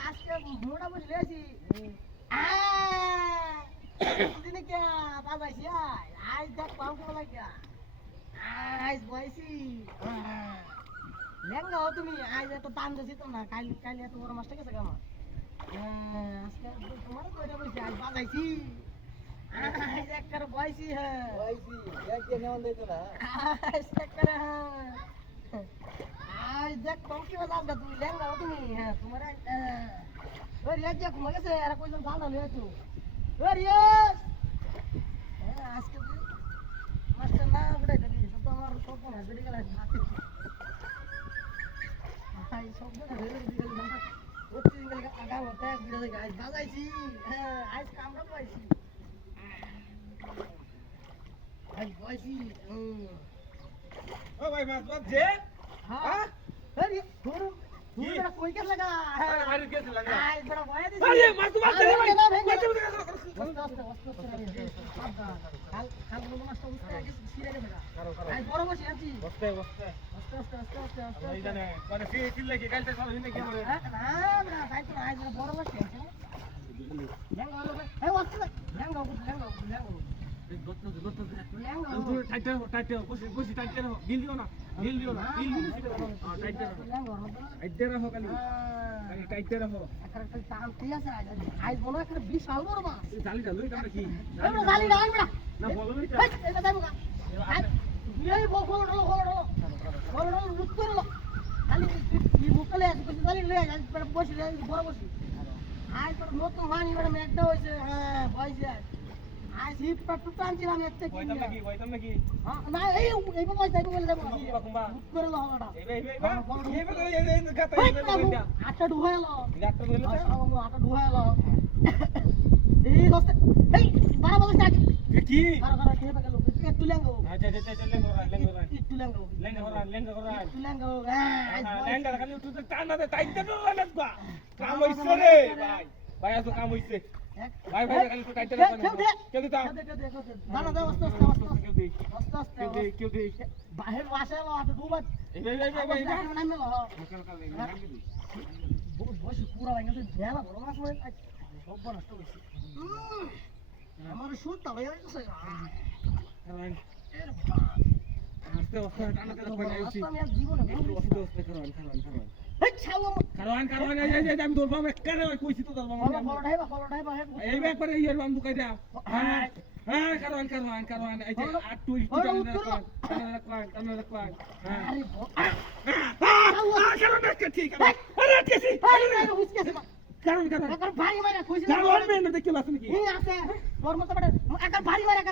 আজকে মোটামুটি লেছি দিনে কে বাজাইছি আজ দেখ পাও কেমন লাগে আজ বয়সি লেঙ্গা হো তুমি আজ এত টান দিছি তো না কাল কাল এত বড় মাছটা গেছে আমার আজকে তোমার কইরা বলছি আজ বাজাইছি আজ একবার বয়সি হ্যাঁ বয়সি দেখে নেওয়া দিত না আজ একবার আজ দেখ পাও কি বাজাবটা তুমি লেঙ্গা হো তুমি হ্যাঁ তোমার ওই রিয়াজ যা ঘুমা গেছে আর কইজন ভালো লয়ে তো ওই রিয়াজ আজকে মাস্টার না উড়াই থাকি সব আমার সব না বেড়ে গেল ভাই সব না বেড়ে গেল না ওই গেল আগা হতে বিড়ে গাইস বাজাইছি হ্যাঁ আজ কামড়া পাইছি আজ বইছি ও ভাই মাছ বাজছে হ্যাঁ আরে ধরো তুই বড় কই কে লাগা আরে কেসে লাগা আজ বড় ভয় দিছি আরে মাছ তো বাজছে রে ভাই কাল কাল বড় মাছটা উঠতে আগে ছিড়ে গেছে আজ বড় বসে আছি বসতে বসতে আস্তে এই জানে মানে ফি কিল্লে কি কালতে সব হিনে কি আমারে না না তাই তো আজ বড় বসে আছে ল্যাঙ্গা হলো এই ওস্তাদ ল্যাঙ্গা ল্যাঙ্গা টাইটে বসি টাইটে গিল দিও না গিল দিও না টাইটে টাইটে রাখো খালি টাইটে রাখো একটা টান ঠিক আছে আজ বলো একটা বিশাল বড় মাছ জালি জালি আমরা কি জালি না আমরা না বলো না এটা দেবো না এই বড় লুট করলো খালি এই মুকলে আছে কিছু জালি লয়ে আজ বসে বড় বসে আজ তো নতুন হানি ম্যাডাম একটা হইছে হ্যাঁ বয়সে আজ হিপ টুট আনছিলাম একটা কি কইতাম নাকি না এই বাবা যাইবো বলে দেবো কুম্বা লুট করে লো হলোটা এই গাতা আটা ঢুকাইলো ডাক্তার বলে আটা ঢুকাইলো এই দোস্ত এই বাবা বলে থাক কি কারা খেয়ে গেল একটু লেঙ্গো আচ্ছা লেঙ্গো একটু লেঙ্গো লেঙ্গো হ্যাঁ লেঙ্গা খালি তুই টানা দে টাইট দে না গা কাম হইছে রে ভাই আজ কাম হইছে ভাই খালি তুই টাইট দে কেউ দিতা দানা দাও আস্তে কেউ দে বাহির বাসা লো আটা ডুবা এই নামে লো বসে পুরা ভাঙা তুই দেলা বড় মাছ মানে সব নষ্ট হইছে আমার শুটটা হয়ে গেছে আস্তে আস্তে টানা দে পাইছি আমি আর জীবনে কারণ আমি দৌড় পাবো একারে কইছি তো দৌড় পাবো এই ব্যাপারে ইয়ার বাম দুকাই দাও হ্যাঁ কারণ এই যে আর তুই টানা রাখ হ্যাঁ ঠিক আছে আরে কেসি কারণ ভারী মারা খুশি কারণ মেন দেখতে পাচ্ছ নাকি আছে তোর মতো বড় একবার ভারী মারা